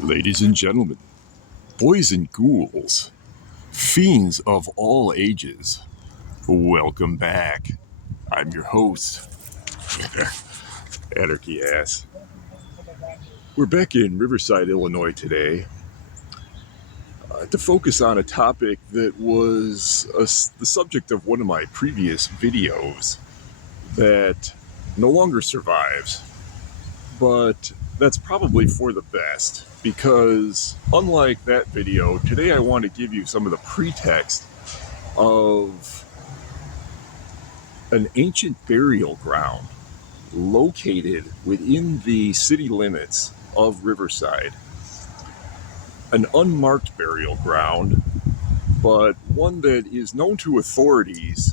Ladies and gentlemen, boys and ghouls, fiends of all ages, welcome back. I'm your host, Anarchy Ass. We're back in Riverside, Illinois today to focus on a topic that was the subject of one of my previous videos that no longer survives, but that's probably for the best, because unlike that video, today I want to give you some of the pretext of an ancient burial ground located within the city limits of Riverside. An unmarked burial ground, but one that is known to authorities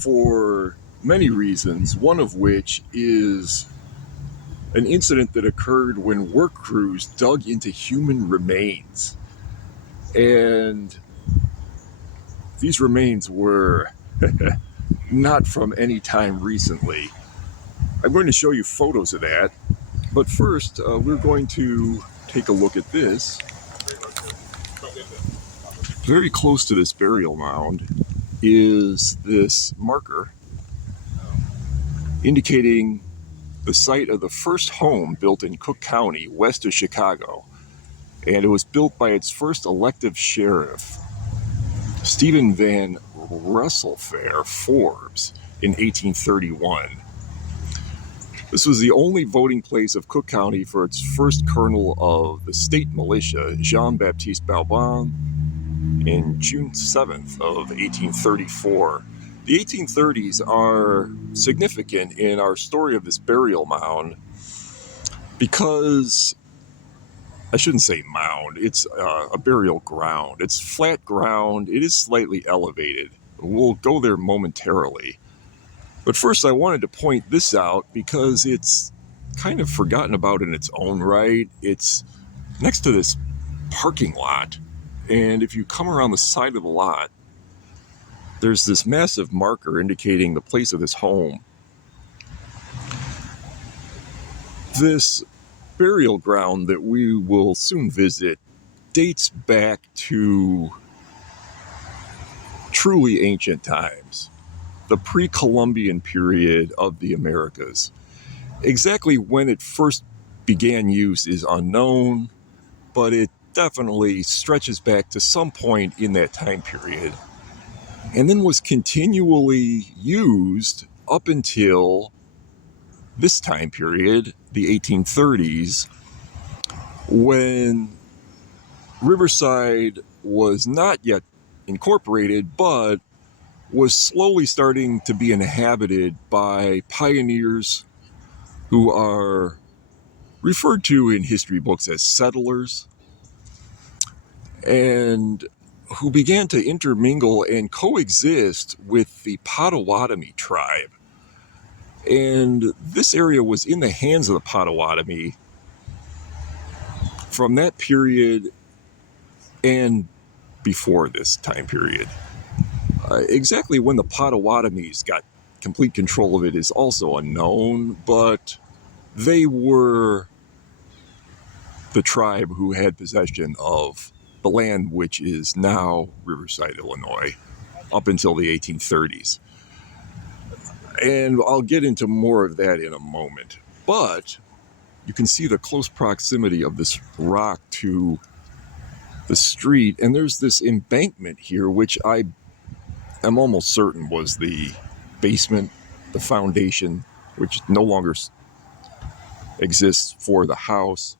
for many reasons, one of which is an incident that occurred when work crews dug into human remains. And these remains were not from any time recently. I'm going to show you photos of that, but first we're going to take a look at this. Very close to this burial mound is this marker indicating the site of the first home built in Cook County, west of Chicago. And it was built by its first elective sheriff, Stephen Van Russellfair Forbes, in 1831. This was the only voting place of Cook County for its first colonel of the state militia, Jean-Baptiste Balbon, in June 7th of 1834. The 1830s are significant in our story of this burial mound because, I shouldn't say mound, it's a burial ground. It's flat ground, it is slightly elevated. We'll go there momentarily. But first I wanted to point this out because it's kind of forgotten about in its own right. It's next to this parking lot, and if you come around the side of the lot, there's this massive marker indicating the place of this home. This burial ground that we will soon visit dates back to truly ancient times, the pre-Columbian period of the Americas. Exactly when it first began use is unknown, but it definitely stretches back to some point in that time period, and then was continually used up until this time period, the 1830s, when Riverside was not yet incorporated, but was slowly starting to be inhabited by pioneers who are referred to in history books as settlers, and who began to intermingle and coexist with the Potawatomi tribe. And this area was in the hands of the Potawatomi from that period and before this time period. Exactly when the Potawatomis got complete control of it is also unknown, but they were the tribe who had possession of the land which is now Riverside, Illinois, up until the 1830s. And I'll get into more of that in a moment. But you can see the close proximity of this rock to the street, and there's this embankment here, which I am almost certain was the basement, the foundation, which no longer exists for the house.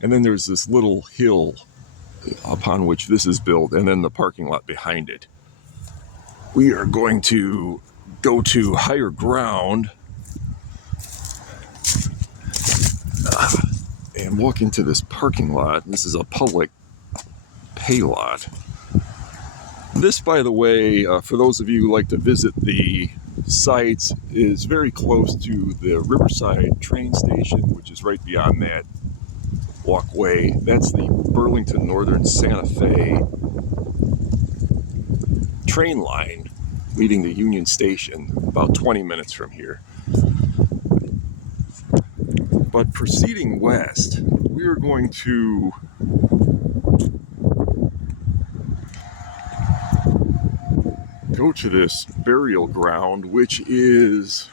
And then there's this little hill upon which this is built, and then the parking lot behind it. We are going to go to higher ground and walk into this parking lot. This is a public pay lot. This, by the way, for those of you who like to visit the sites, is very close to the Riverside train station, which is right beyond that walkway. That's the Burlington Northern Santa Fe train line leading to Union Station, about 20 minutes from here. But proceeding west, we are going to go to this burial ground, which is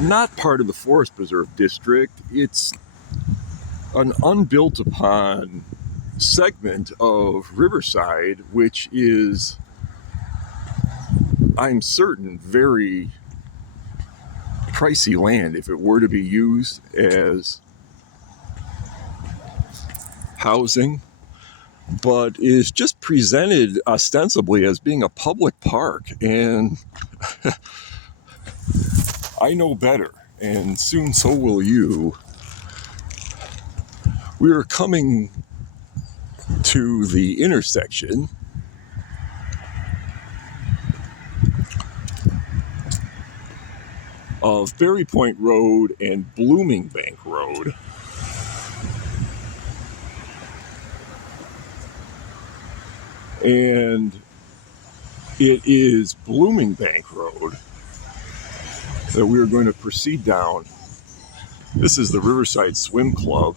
not part of the Forest Preserve District. It's an unbuilt upon segment of Riverside, which is, I'm certain, very pricey land if it were to be used as housing, but is just presented ostensibly as being a public park. And I know better, and soon so will you. We are coming to the intersection of Berry Point Road and Blooming Bank Road. And it is Blooming Bank Road that we are going to proceed down. This is the Riverside Swim Club.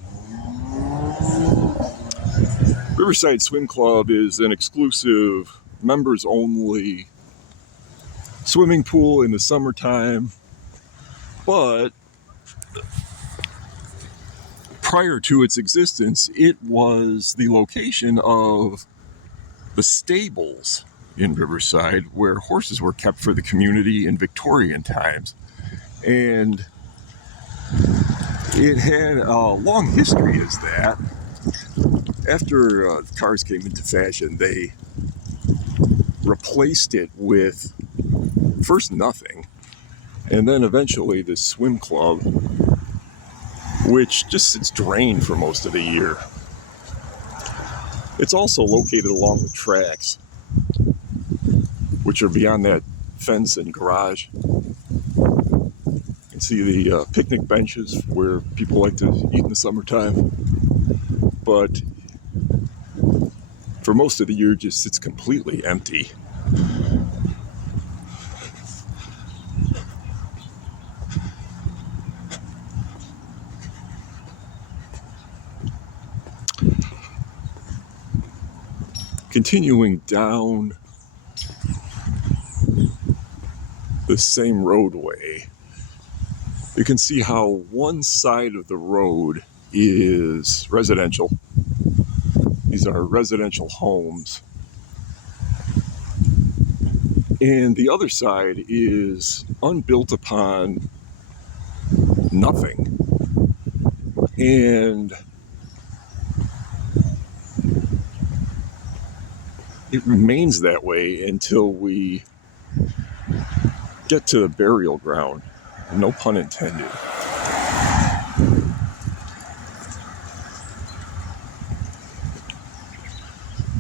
Riverside Swim Club is an exclusive, members-only swimming pool in the summertime, but prior to its existence, it was the location of the stables in Riverside where horses were kept for the community in Victorian times. And it had a long history as that. After cars came into fashion, they replaced it with first nothing, and then eventually this swim club, which just sits drained for most of the year. It's also located along the tracks, which are beyond that fence and garage. You can see the picnic benches where people like to eat in the summertime, but for most of the year just sits completely empty. Continuing down the same roadway, you can see how one side of the road is residential. These are residential homes. And the other side is unbuilt upon nothing. And it remains that way until we get to the burial ground. No pun intended.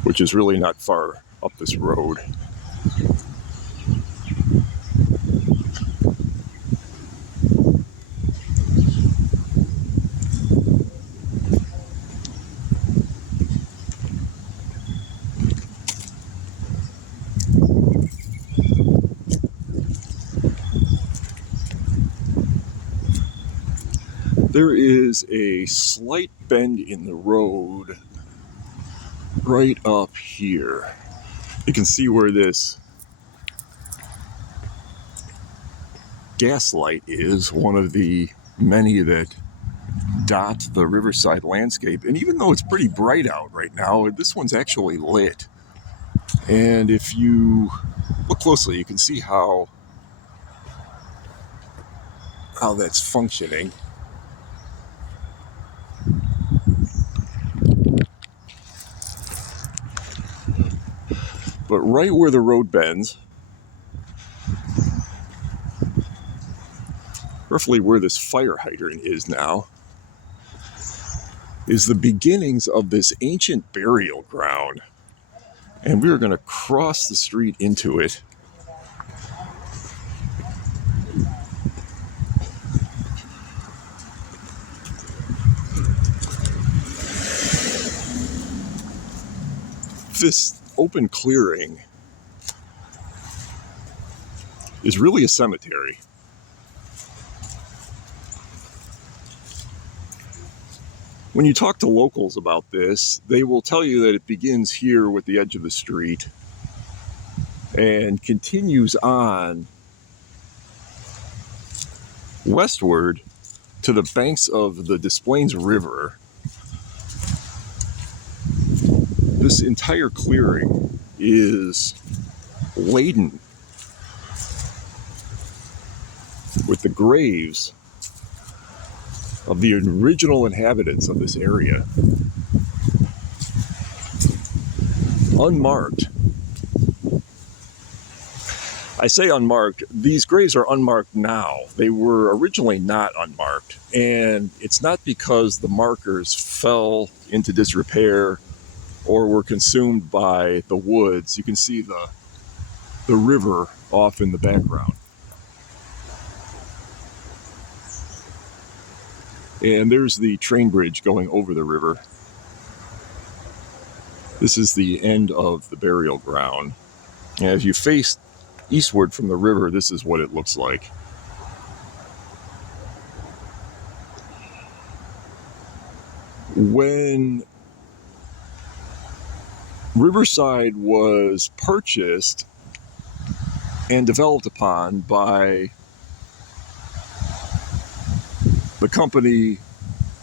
Which is really not far up this road. There is a slight bend in the road right up here. You can see where this gas light is, one of the many that dot the Riverside landscape. And even though it's pretty bright out right now, this one's actually lit. And if you look closely, you can see how that's functioning. But right where the road bends, roughly where this fire hydrant is now, is the beginnings of this ancient burial ground. And we are going to cross the street into it. This open clearing is really a cemetery. When you talk to locals about this, they will tell you that it begins here with the edge of the street and continues on westward to the banks of the Des Plaines River. This entire clearing is laden with the graves of the original inhabitants of this area. Unmarked. I say unmarked, these graves are unmarked now. They were originally not unmarked, and it's not because the markers fell into disrepair or were consumed by the woods. You can see the river off in the background. And there's the train bridge going over the river. This is the end of the burial ground. And as you face eastward from the river, this is what it looks like. When Riverside was purchased and developed upon by the company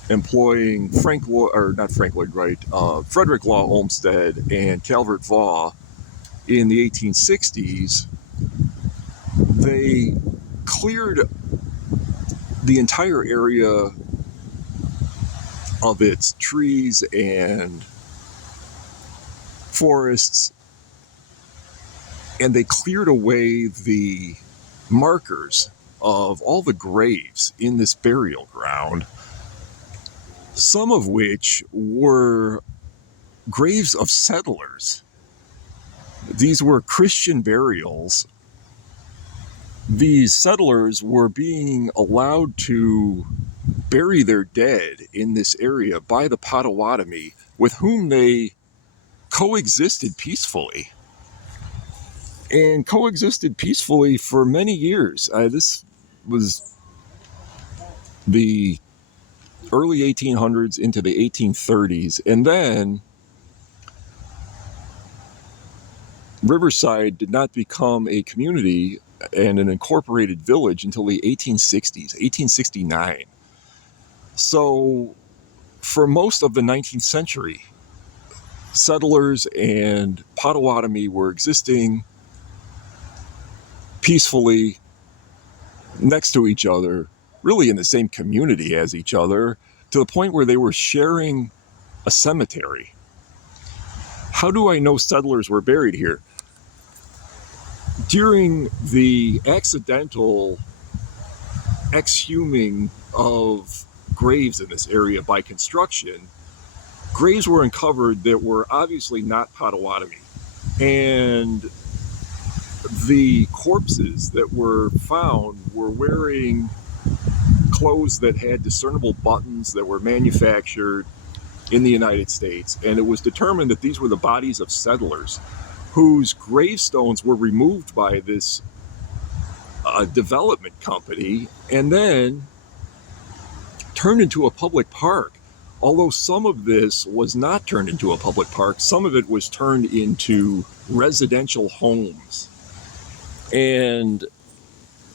employing Frederick Law Olmsted and Calvert Vaux in the 1860s, they cleared the entire area of its trees and forests, and they cleared away the markers of all the graves in this burial ground, some of which were graves of settlers. These were Christian burials. These settlers were being allowed to bury their dead in this area by the Potawatomi, with whom they coexisted peacefully. And coexisted peacefully for many years. This was the early 1800s into the 1830s. And then Riverside did not become a community and an incorporated village until the 1860s, 1869. So for most of the 19th century, settlers and Potawatomi were existing peacefully next to each other, really in the same community as each other, to the point where they were sharing a cemetery. How do I know settlers were buried here? During the accidental exhuming of graves in this area by construction, graves were uncovered that were obviously not Potawatomi. And the corpses that were found were wearing clothes that had discernible buttons that were manufactured in the United States. And it was determined that these were the bodies of settlers whose gravestones were removed by this development company and then turned into a public park. Although some of this was not turned into a public park, some of it was turned into residential homes. And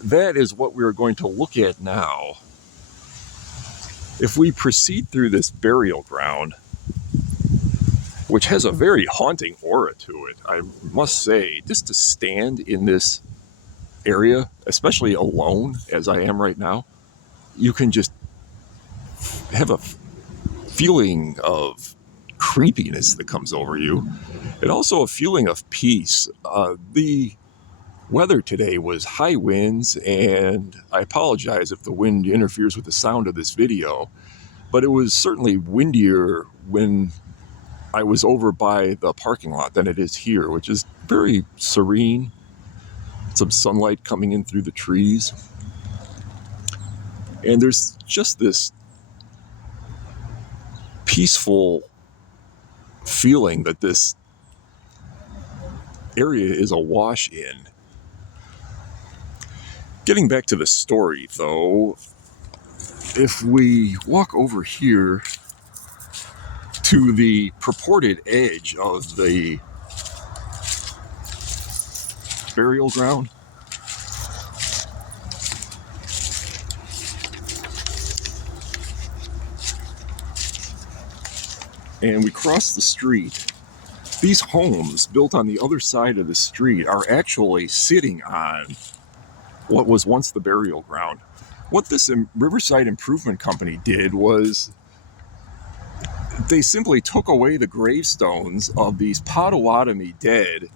that is what we're going to look at now. If we proceed through this burial ground, which has a very haunting aura to it, I must say, just to stand in this area, especially alone as I am right now, you can just have a feeling of creepiness that comes over you, and also a feeling of peace. The weather today was high winds, and I apologize if the wind interferes with the sound of this video, but it was certainly windier when I was over by the parking lot than it is here, which is very serene. Some sunlight coming in through the trees. And there's just this peaceful feeling that this area is awash in. Getting back to the story, though, if we walk over here, to the purported edge of the burial ground. And we cross the street. These homes built on the other side of the street are actually sitting on what was once the burial ground. What this Riverside Improvement Company did was they simply took away the gravestones of these Potawatomi dead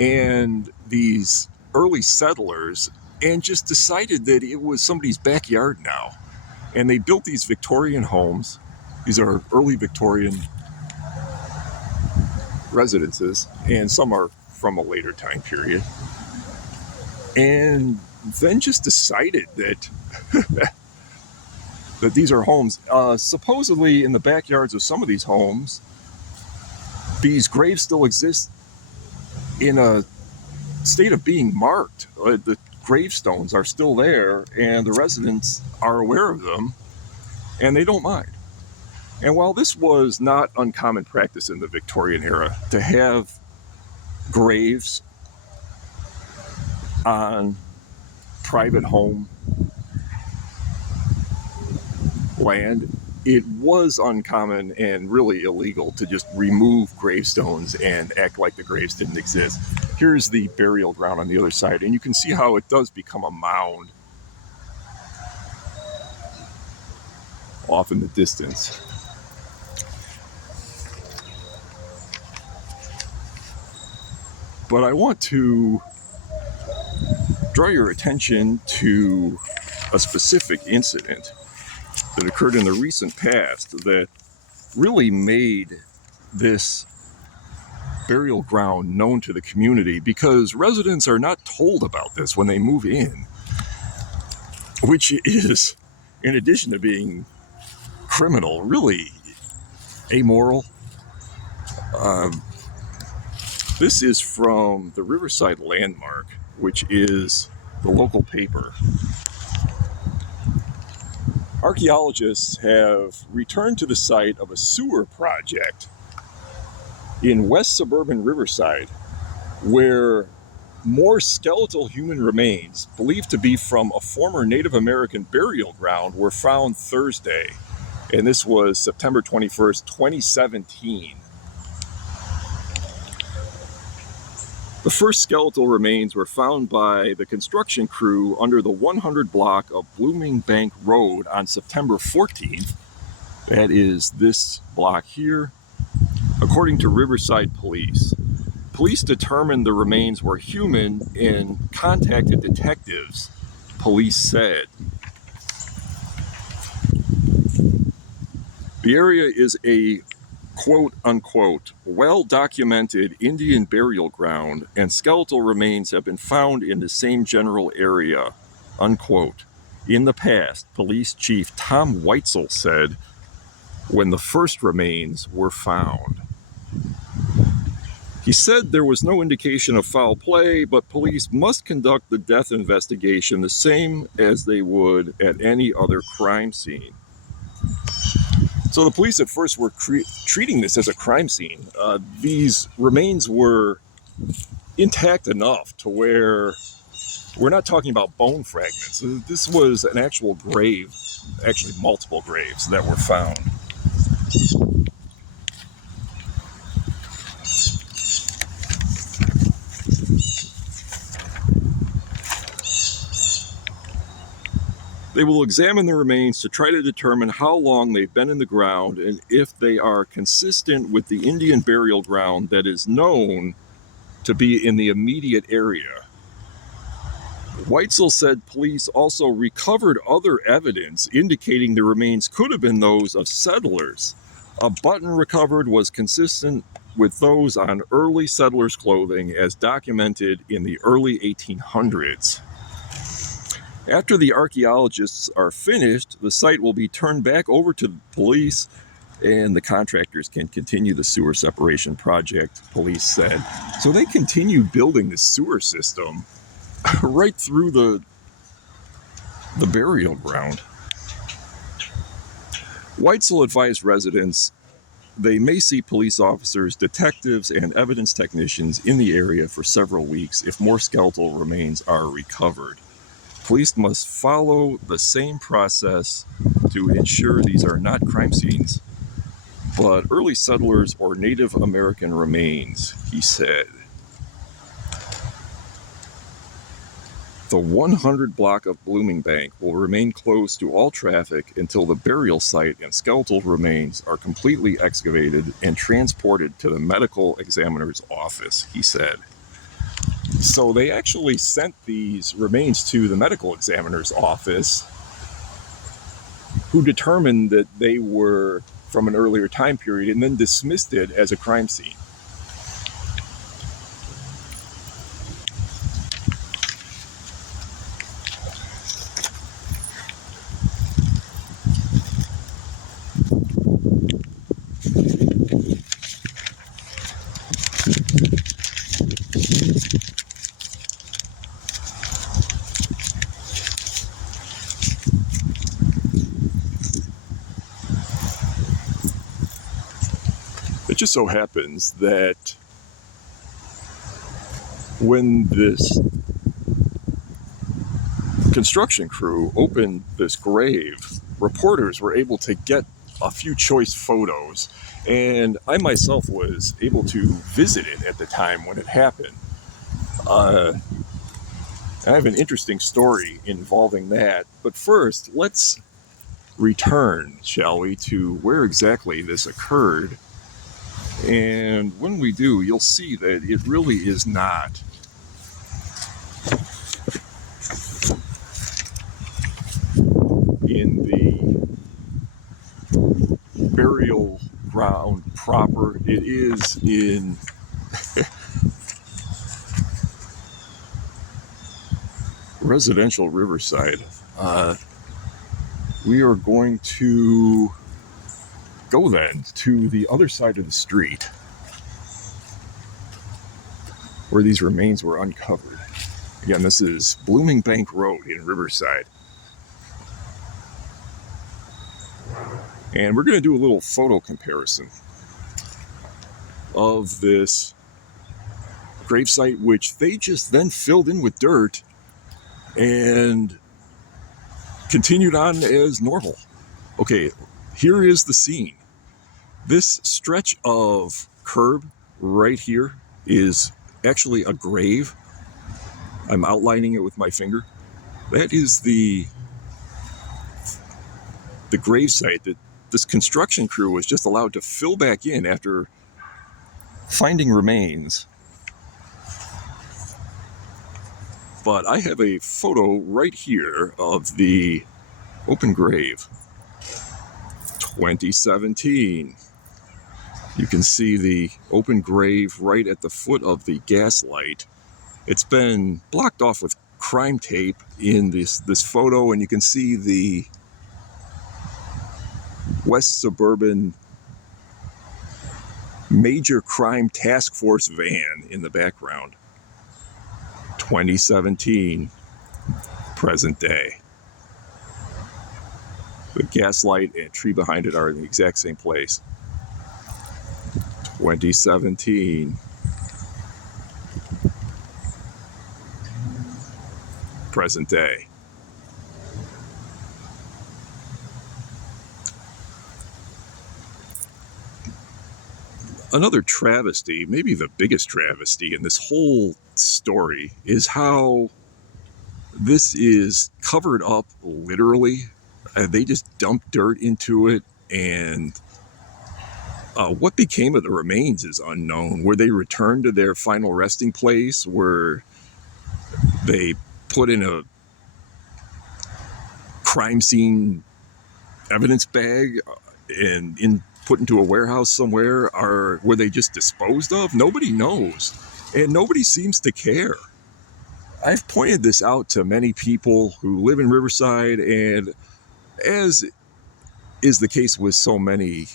and these early settlers and just decided that it was somebody's backyard now. And they built these Victorian homes. These are early Victorian residences, and some are from a later time period. And then just decided that that these are homes. Supposedly in the backyards of some of these homes, these graves still exist in a state of being marked. The gravestones are still there, and the residents are aware of them, and they don't mind. And while this was not uncommon practice in the Victorian era to have graves on private home land, it was uncommon and really illegal to just remove gravestones and act like the graves didn't exist. Here's the burial ground on the other side, and you can see how it does become a mound off in the distance. But I want to draw your attention to a specific incident that occurred in the recent past that really made this burial ground known to the community, because residents are not told about this when they move in, which is, in addition to being criminal, really amoral. This is from the Riverside Landmark, which is the local paper. Archaeologists have returned to the site of a sewer project in west suburban Riverside, where more skeletal human remains, believed to be from a former Native American burial ground, were found Thursday. And this was September 21st, 2017. The first skeletal remains were found by the construction crew under the 100 block of Blooming Bank Road on September 14th. That is this block here. According to Riverside Police, police determined the remains were human and contacted detectives, police said. The area is a quote-unquote well-documented Indian burial ground, and skeletal remains have been found in the same general area, unquote. In the past, Police Chief Tom Weitzel said when the first remains were found. He said there was no indication of foul play, but police must conduct the death investigation the same as they would at any other crime scene. So the police at first were treating this as a crime scene. These remains were intact enough to where we're not talking about bone fragments. This was an actual grave, actually multiple graves that were found. They will examine the remains to try to determine how long they've been in the ground and if they are consistent with the Indian burial ground that is known to be in the immediate area. Weitzel said police also recovered other evidence indicating the remains could have been those of settlers. A button recovered was consistent with those on early settlers' clothing as documented in the early 1800s. After the archaeologists are finished, the site will be turned back over to the police and the contractors can continue the sewer separation project, police said. So they continue building the sewer system right through the burial ground. Weitzel advised residents they may see police officers, detectives, and evidence technicians in the area for several weeks if more skeletal remains are recovered. Police must follow the same process to ensure these are not crime scenes, but early settlers or Native American remains, he said. The 100 block of Blooming Bank will remain closed to all traffic until the burial site and skeletal remains are completely excavated and transported to the medical examiner's office, he said. So they actually sent these remains to the medical examiner's office, who determined that they were from an earlier time period and then dismissed it as a crime scene. It just so happens that when this construction crew opened this grave, reporters were able to get a few choice photos, and I myself was able to visit it at the time when it happened. I have an interesting story involving that, but first, let's return, shall we, to where exactly this occurred. And when we do, you'll see that it really is not in the burial ground proper. It is in residential Riverside. We are going to go then to the other side of the street where these remains were uncovered. Again, this is Blooming Bank Road in Riverside. And we're going to do a little photo comparison of this gravesite, which they just then filled in with dirt and continued on as normal. Okay, here is the scene. This stretch of curb right here is actually a grave. I'm outlining it with my finger. That is the grave site that this construction crew was just allowed to fill back in after finding remains. But I have a photo right here of the open grave. 2017. You can see the open grave right at the foot of the gas light. It's been blocked off with crime tape in this photo, and you can see the West Suburban Major Crime Task Force van in the background. 2017, present day. The gas light and tree behind it are in the exact same place. 2017. Present day. Another travesty, maybe the biggest travesty in this whole story, is how this is covered up literally. They just dumped dirt into it, and what became of the remains is unknown. Were they returned to their final resting place? Were they put in a crime scene evidence bag and put into a warehouse somewhere? Or were they just disposed of? Nobody knows, and nobody seems to care. I've pointed this out to many people who live in Riverside, and as is the case with so many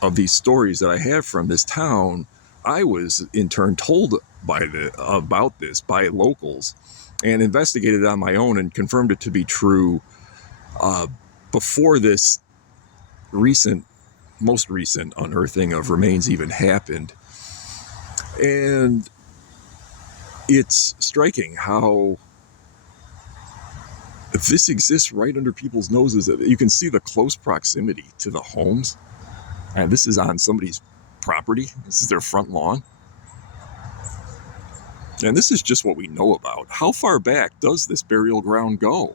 of these stories that I have from this town, I was in turn told about this by locals and investigated on my own and confirmed it to be true before this recent most recent unearthing of remains even happened. And it's striking how this exists right under people's noses. You can see the close proximity to the homes. And this is on somebody's property. This is their front lawn. And this is just what we know about. How far back does this burial ground go?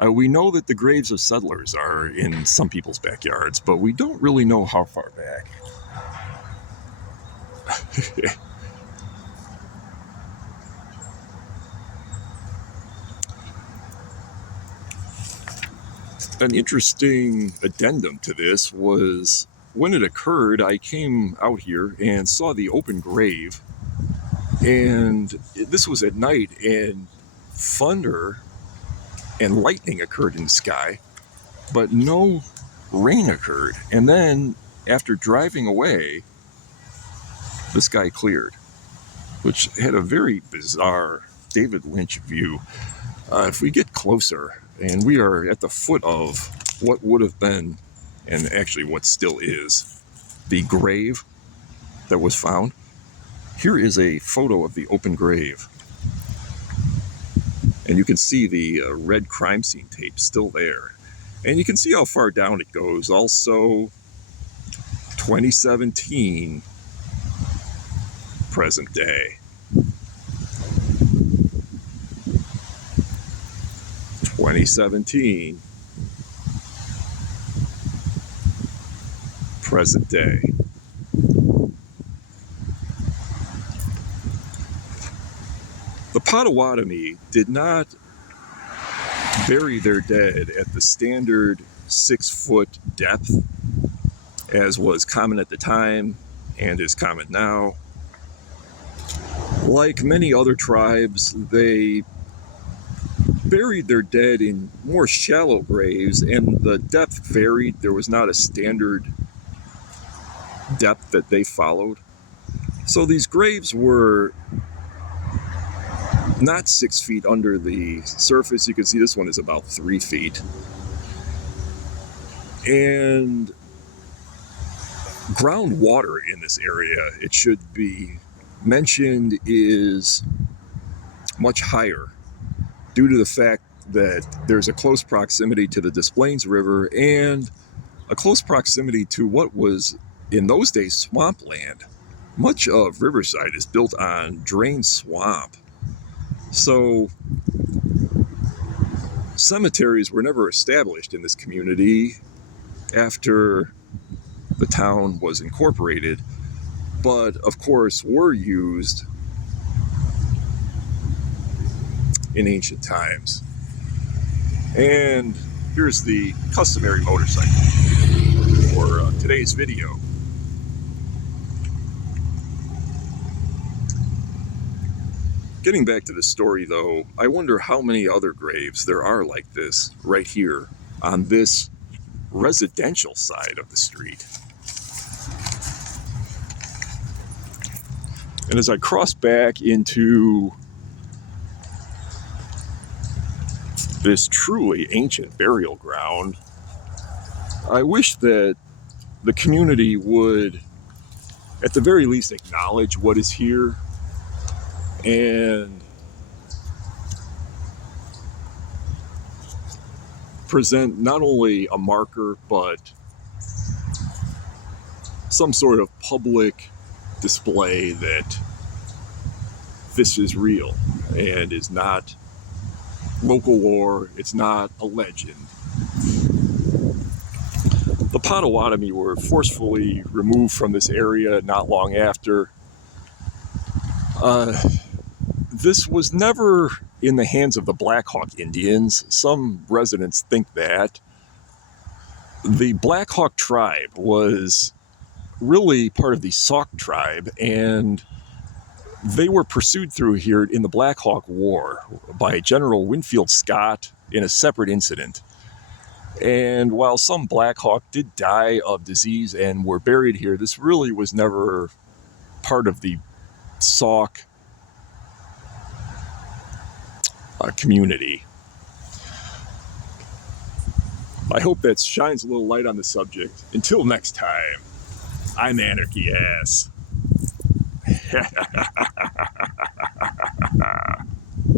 We know that the graves of settlers are in some people's backyards, but we don't really know how far back. An interesting addendum to this was when it occurred, I came out here and saw the open grave, and this was at night, and thunder and lightning occurred in the sky, but no rain occurred. And then after driving away, the sky cleared, which had a very bizarre David Lynch view. If we get closer, and we are at the foot of what would have been, and actually what still is, the grave that was found. Here is a photo of the open grave. And you can see the red crime scene tape still there. And you can see how far down it goes. Also, 2017, present day. 2017, present day. The Potawatomi did not bury their dead at the standard 6-foot depth, as was common at the time and is common now. Like many other tribes, they buried their dead in more shallow graves, and the depth varied. There was not a standard depth that they followed. So these graves were not 6 feet under the surface. You can see this one is about 3 feet. And groundwater in this area, it should be mentioned, is much higher due to the fact that there's a close proximity to the Des Plaines River and a close proximity to what was in those days swampland. Much of Riverside is built on drained swamp. So cemeteries were never established in this community after the town was incorporated, but of course were used in ancient times. And here's the customary motorcycle for today's video. Getting back to the story though, I wonder how many other graves there are like this right here on this residential side of the street. And as I cross back into this truly ancient burial ground, I wish that the community would at the very least acknowledge what is here and present not only a marker but some sort of public display that this is real and is not local lore, it's not a legend. The Potawatomi were forcefully removed from this area not long after. This was never in the hands of the Black Hawk Indians. Some residents think that. The Black Hawk tribe was really part of the Sauk tribe, and they were pursued through here in the Black Hawk War by General Winfield Scott in a separate incident. And while some Black Hawk did die of disease and were buried here, this really was never part of the Sauk community. I hope that shines a little light on the subject. Until next time, I'm Anarchy Ass.